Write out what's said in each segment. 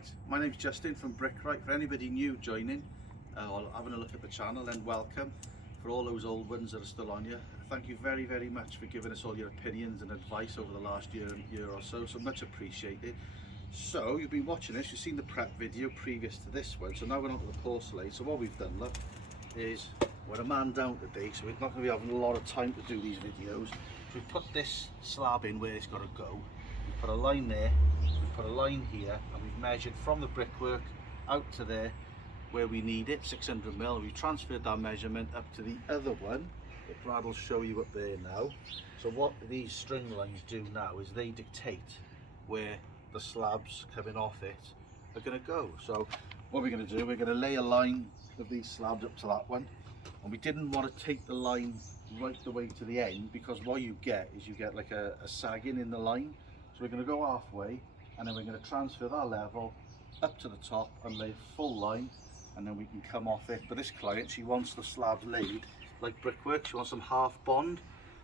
Right, my name's Justin from Brickright. For anybody new joining or having a look at the channel, then welcome. For all those old ones that are still on here, thank you very, very much for giving us all your opinions and advice over the last year or so, much appreciated. So you've been watching this, you've seen the prep video previous to this one, so now we're on to the porcelain. So what we've done, look, is we're a man down today, so we're not going to be having a lot of time to do these videos. So we've put this slab in where it's got to go. We've put a line there, we've put a line here, and we've measured from the brickwork out to there where we need it, 600mm. We've transferred that measurement up to the other one that Brad will show you up there now. So what these string lines do now is they dictate where the slabs coming off it are going to go. So what we're going to do, we're going to lay a line of these slabs up to that one, and we didn't want to take the line right the way to the end, because what you get is you get like a sagging in the line. So we're going to go halfway, and then we're going to transfer that level up to the top and lay a full line, and then we can come off it. But this client, she wants the slabs laid like brickwork. She wants them half bond,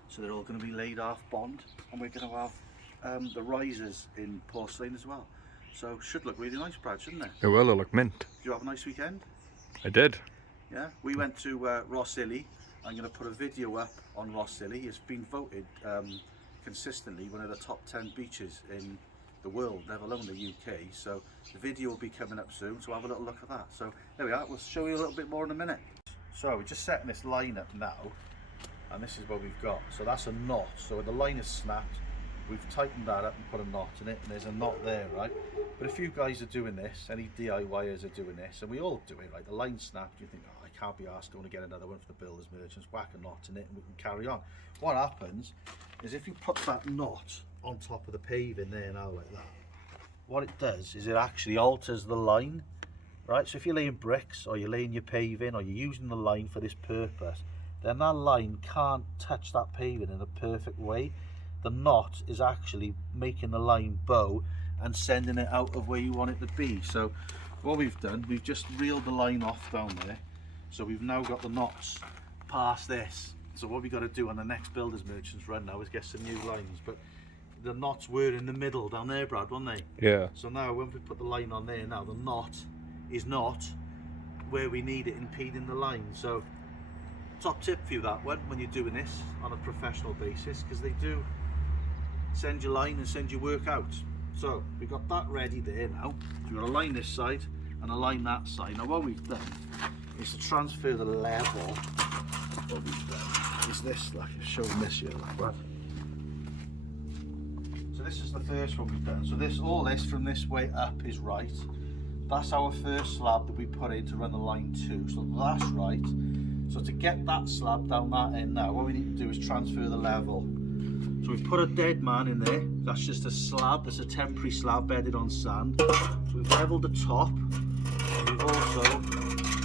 so they're all going to be laid half bond, and we're going to have the risers in porcelain as well. So should look really nice, Brad, shouldn't it? It will, it'll look mint. Did you have a nice weekend? I did. Yeah, we went to Rossilly. I'm going to put a video up on Rossilly. It's been voted consistently one of the top 10 beaches in the world, let alone the UK. So the video will be coming up soon, so have a little look at that. So there we are, we'll show you a little bit more in a minute. So we're just setting this line up now, and this is what we've got. So that's a knot. So when the line is snapped, we've tightened that up and put a knot in it, and there's a knot there, right? But if you guys are doing this, any DIYers are doing this, and we all do it, right? The line snapped, you think, oh, I can't be arsed going to get another one for the builders merchants, whack a knot in it and we can carry on. What happens is if you put that knot on top of the paving there now like that, what it does is it actually alters the line, right? So if you're laying bricks or you're laying your paving or you're using the line for this purpose, then that line can't touch that paving in a perfect way. The knot is actually making the line bow and sending it out of where you want it to be. So what we've done, we've just reeled the line off down there. So we've now got the knots past this. So what we got to do on the next builders merchants run now is get some new lines. But the knots were in the middle down there, Brad, weren't they? Yeah. So now when we put the line on there now, the knot is not where we need it, impeding the line. So top tip for you, that one, when you're doing this on a professional basis, because they do send your line and send your work out. So we've got that ready there now. So we've got a line this side and a line that side. Now what we've done is to transfer the level. What we've done is this, like I've shown this here, like that. So this is the first one we've done. So this, all this from this way up is right. That's our first slab that we put in to run the line to. So that's right. So to get that slab down that end now, what we need to do is transfer the level. So we've put a dead man in there. That's just a slab, that's a temporary slab bedded on sand. So we've levelled the top, and we've also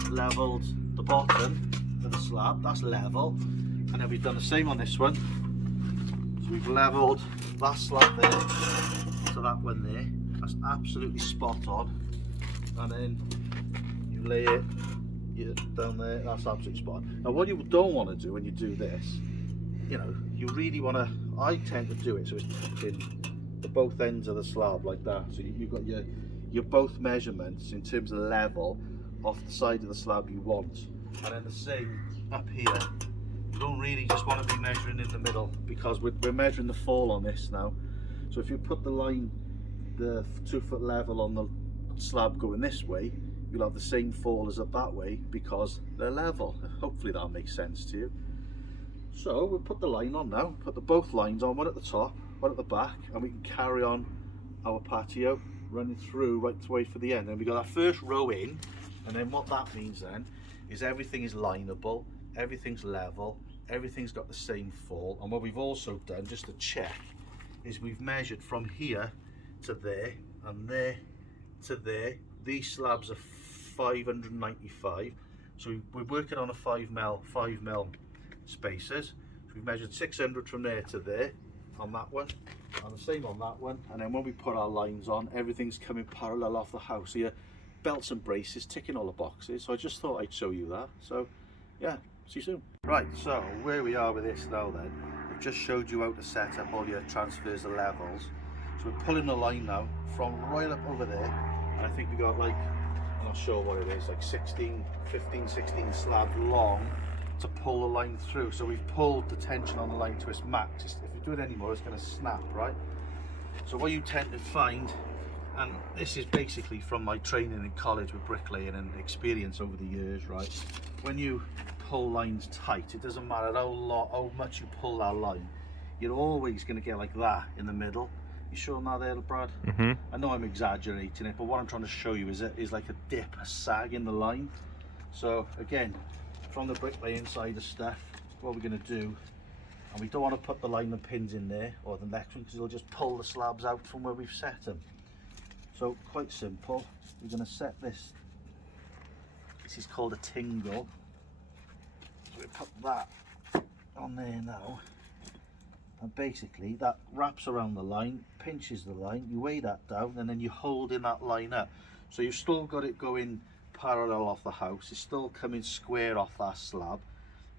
levelled the bottom of the slab, that's level. And then we've done the same on this one. So we've levelled that slab there to that one there. That's absolutely spot on. And then you lay it down there, that's absolutely spot on. Now what you don't want to do when you do this, you know, you really want to, I tend to do it so it's in the both ends of the slab like that. So you've got your both measurements in terms of level off the side of the slab you want. And then the same up here. You don't really just want to be measuring in the middle, because we're measuring the fall on this now. So if you put the line, the 2 foot level on the slab going this way, you'll have the same fall as up that way because they're level. Hopefully that makes sense to you. So we'll put the line on now, put the both lines on, one at the top, one at the back, and we can carry on our patio running through right the way for the end. And we got our first row in, and then what that means then is everything is lineable, everything's level, everything's got the same fall. And what we've also done, just to check, is we've measured from here to there and there to there. These slabs are 595, so we're working on a 5mm spacers. So we've measured 600 from there to there on that one, and the same on that one. And then when we put our lines on, everything's coming parallel off the house. So your belts and braces ticking all the boxes. So I just thought I'd show you that. So yeah, see you soon. Right, so where we are with this now then, I've just showed you how to set up all your transfers and levels. So we're pulling the line now from right up over there, And I think we got like, I'm not sure what it is, like 15, 16 slabs long to pull the line through. So we've pulled the tension on the line to its max. If you do it anymore, it's going to snap, right? So what you tend to find, and this is basically from my training in college with bricklaying and experience over the years, right? When you pull lines tight, it doesn't matter how much you pull that line, you're always going to get like that in the middle. You showing that there, Brad? Mm-hmm. I know I'm exaggerating it, but what I'm trying to show you is like a dip, a sag in the line. So again, from the bricklaying side of stuff, what we're going to do, and we don't want to put the line and pins in there or the next one because it'll just pull the slabs out from where we've set them. So quite simple, we're going to set this. This is called a tingle. So we put that on there now, and basically that wraps around the line, pinches the line, you weigh that down, and then you hold in that line up. So you've still got it going parallel off the house, it's still coming square off that slab,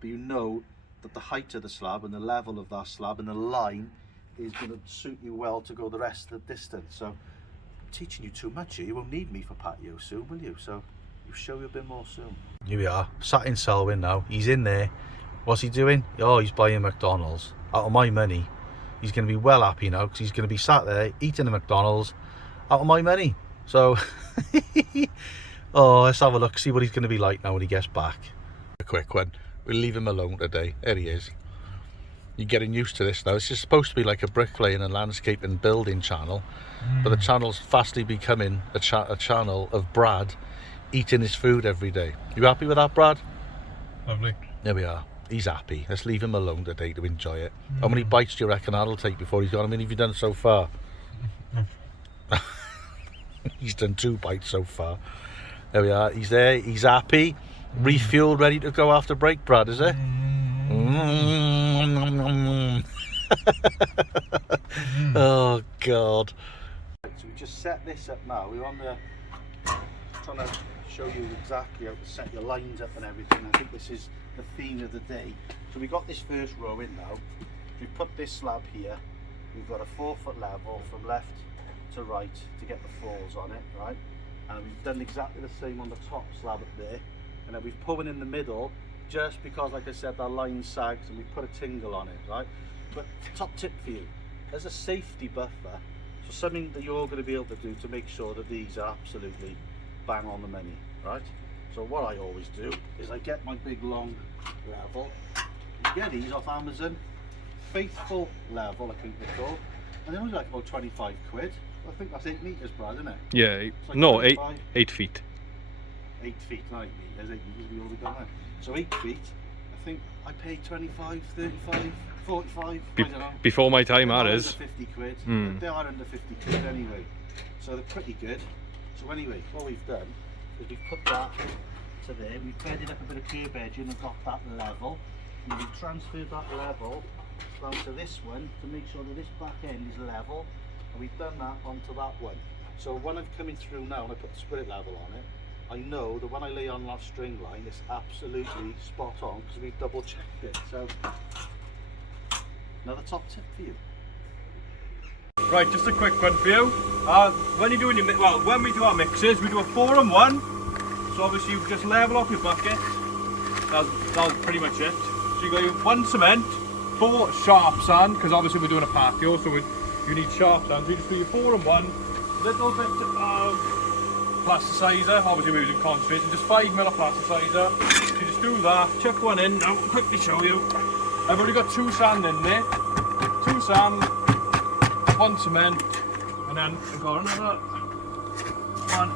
but you know that the height of the slab and the level of that slab and the line is going to suit you well to go the rest of the distance. So I'm teaching you too much here, you won't need me for patio soon, will you? So you'll show you a bit more soon. Here we are, sat in Selwyn now, he's in there. What's he doing? Oh, he's buying McDonald's out of my money. He's going to be well happy now because he's going to be sat there eating the McDonald's out of my money. So oh, let's have a look, see what he's going to be like now when he gets back. A quick one, we'll leave him alone today. There he is. You're getting used to this now. This is supposed to be like a bricklaying and landscape and building channel, but the channel's fastly becoming a channel of Brad eating his food every day. You happy with that, Brad? Lovely. There we are. He's happy. Let's leave him alone today to enjoy it. How many bites do you reckon that'll take before he's gone? How many have you done so far? He's done 2 bites so far. There we are. He's there. He's happy. Refueled, ready to go after break, Brad, is it? Oh, God. So we just set this up now. We're on the... trying to show you exactly how to set your lines up and everything. I think this is the theme of the day. So we got this first row in now. We put this slab here. We've got a 4-foot level from left to right to get the falls on it, right? And we've done exactly the same on the top slab up there. And then we've put it in the middle just because, like I said, that line sags, and we put a tingle on it, right? But top tip for you, there's a safety buffer, so something that you're going to be able to do to make sure that these are absolutely bang on the money, right? So what I always do is I get my big long level. You get these off Amazon, Faithful level I think they're called, and they're only like about 25 quid. I think that's 8 meters, Brad, isn't it? Yeah, like no, 8 feet. 8 feet, not 8 meters, 8 meters we already got that. So 8 feet, I think I paid 25, 35, 45, I don't know. Before my time, that is. 50 quid. They are under 50 quid anyway. So they're pretty good. So anyway, what we've done is we've put that to there, we've bedded up a bit of curb edging and got that level. And we've transferred that level down to this one to make sure that this back end is level. And we've done that onto that one. So when I'm coming through now and I put the spirit level on it, I know that when I lay on that string line, it's absolutely spot on because we've double checked it. So another top tip for you. Right, just a quick one for you. When you're doing your when we do our mixes, we do a 4 and 1. So obviously you just level off your bucket. That's pretty much it. So you got your 1 cement, 4 sharp sand, because obviously we're doing a patio, so you need sharp sand. So you just do your 4 and 1. Little bit of plasticizer, obviously we're using concentrate, just 5mm of plasticizer. So you just do that, chuck one in. I'll quickly show you. I've already got 2 sand in there. 2 sand, 1 cement, and then I've got another 1.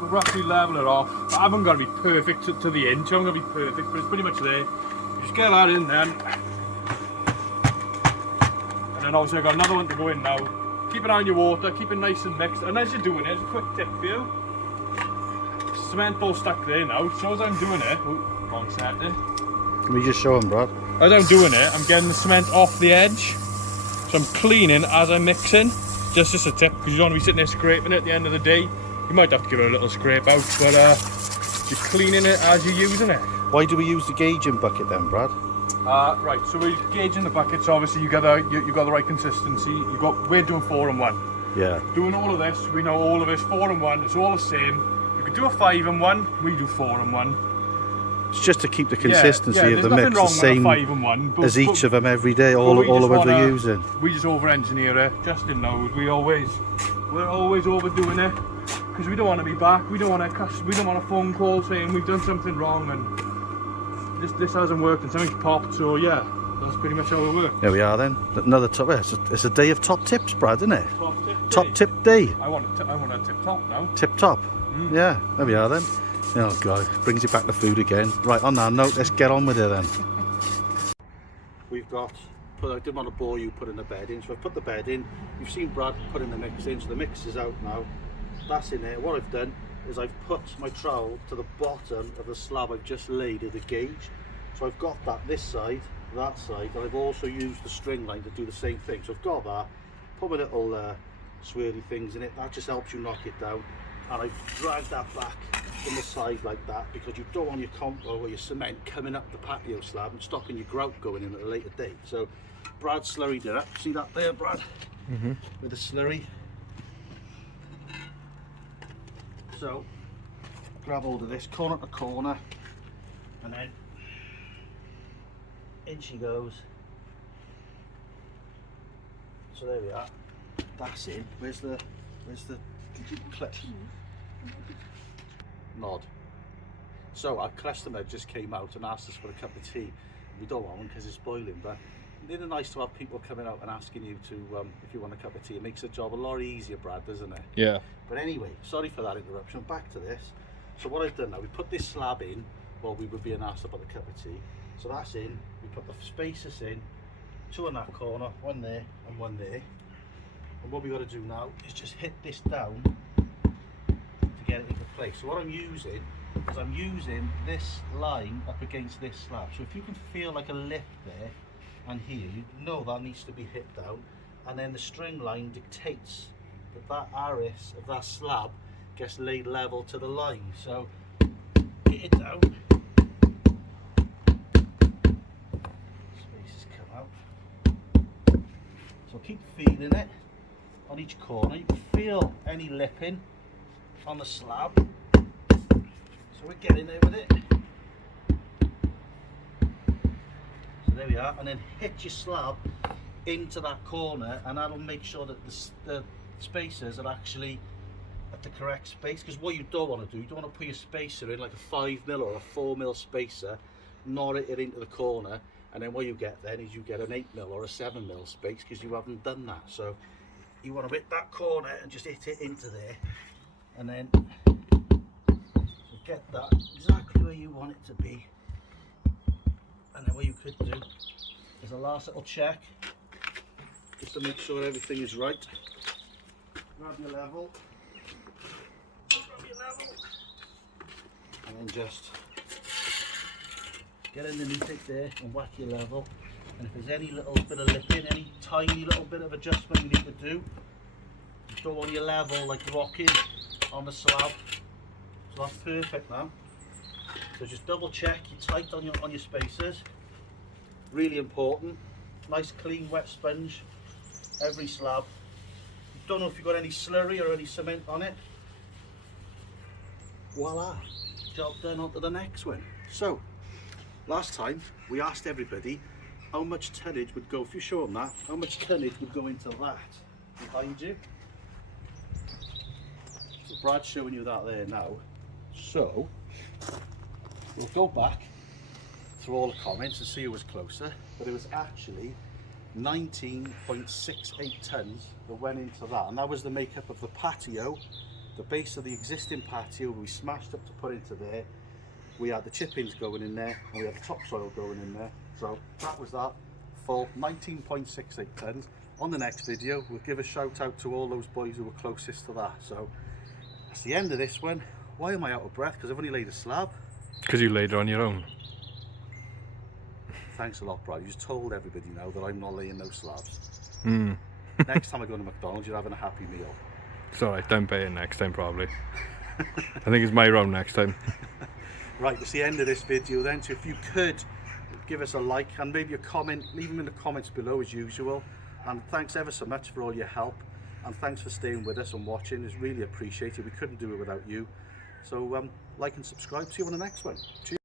We'll roughly level it off. I haven't got to be perfect to the inch, I'm going to be perfect, but it's pretty much there. You just get that in then. And then obviously I've got another one to go in now. Keep an eye on your water, keep it nice and mixed, and as you're doing it, as a quick tip for you, cement all stuck there now, so as I'm doing it, wrong side there. Can we just show them, Brad? As I'm doing it, I'm getting the cement off the edge, so I'm cleaning as I'm mixing. Just a tip, because you don't want to be sitting there scraping it at the end of the day. You might have to give it a little scrape out, but you're cleaning it as you're using it. Why do we use the gauging bucket then, Brad? Right, so we're gauging the buckets. Obviously, you got the right consistency. We're doing 4 and 1. Yeah. Doing all of this, we know all of this 4 and 1. It's all the same. You could do a 5 and 1. We do 4 and 1. It's just to keep the consistency of the mix the same 5 and 1, but, as each of them every day. All of us are using. We just over-engineer it. Justin knows we're always overdoing it because we don't want to be back. We don't want a phone call saying we've done something wrong and this hasn't worked and something's popped. So yeah, that's pretty much how it works. There we are then. Another top. It's a day of top tips, Brad, isn't it? Top tip day. Top tip day. I want a tip top now. Tip top. Yeah. There we are then. Oh God, brings you back to food again. Right, on that note, let's get on with it then. We've got, I didn't want to bore you putting the bed in, so I've put the bed in. You've seen Brad putting the mix in, so the mix is out now. That's in there. What I've done is I've put my trowel to the bottom of the slab I've just laid at the gauge. So I've got that this side, that side, and I've also used the string line to do the same thing. So I've got that, put my little swirly things in it, that just helps you knock it down. And I've dragged that back from the side like that because you don't want your compo or your cement coming up the patio slab and stopping your grout going in at a later date. So Brad slurried it up. See that there, Brad? With the slurry. So grab hold of this corner to corner and then in she goes. So there we are. That's in. Where's the clip? Nod. So our customer just came out and asked us for a cup of tea. We don't want one because it's boiling, but it's nice to have people coming out and asking you to if you want a cup of tea. It makes the job a lot easier, Brad, doesn't it? Yeah. But anyway, sorry for that interruption. Back to this. So what I've done now, we put this slab in while we were being asked about the cup of tea. So that's in. We put the spacers in, 2 in that corner, 1 there and 1 there. And what we got to do now is just hit this down to get it into place. So what I'm using is I'm using this line up against this slab. So if you can feel like a lip there and here, you know that needs to be hit down. And then the string line dictates that arris of that slab gets laid level to the line. So hit it down. Spaces come out. So keep feeling it on each corner. You can feel any lipping on the slab. So we're getting there with it. So there we are, and then hit your slab into that corner, and that'll make sure that the spacers are actually at the correct space. Because what you don't want to do, you don't want to put your spacer in like a 5mm or a 4mm spacer, knot it into the corner, and then what you get then is you get an 8mm or a 7mm space because you haven't done that. So you want to hit that corner and just hit it into there, and then get that exactly where you want it to be. And then what you could do is a last little check just to make sure everything is right. Grab your level, and then just get underneath it there and whack your level. And if there's any little bit of lipping, any tiny little bit of adjustment you need to do, you don't want your level like rocking on the slab. So that's perfect now. So just double check you're tight on your spacers. Really important. Nice clean wet sponge every slab. Don't know if you've got any slurry or any cement on it. Voila, job done. On to the next one. So last time we asked everybody how much tonnage would go, if you show them that, how much tonnage would go into that behind you. So Brad's showing you that there now. So we'll go back through all the comments and see who was closer, but it was actually 19.68 tons that went into that, and that was the makeup of the patio, the base of the existing patio we smashed up to put into there. We had the chip-ins going in there and we had the topsoil going in there. So that was that full 19.68 tons. On the next video we'll give a shout out to all those boys who were closest to that. So that's the end of this one. Why am I out of breath? Because I've only laid a slab. Because you laid it on your own. Thanks a lot, Brad. You just told everybody now that I'm not laying no slabs. Next time I go to McDonald's, you're having a happy meal. It's alright, don't pay it next time probably. I think it's my round next time. Right, that's the end of this video then. So if you could give us a like and maybe a comment. Leave them in the comments below as usual. And thanks ever so much for all your help, and thanks for staying with us and watching. It's really appreciated. We couldn't do it without you. So like and subscribe. See you on the next one. Cheers.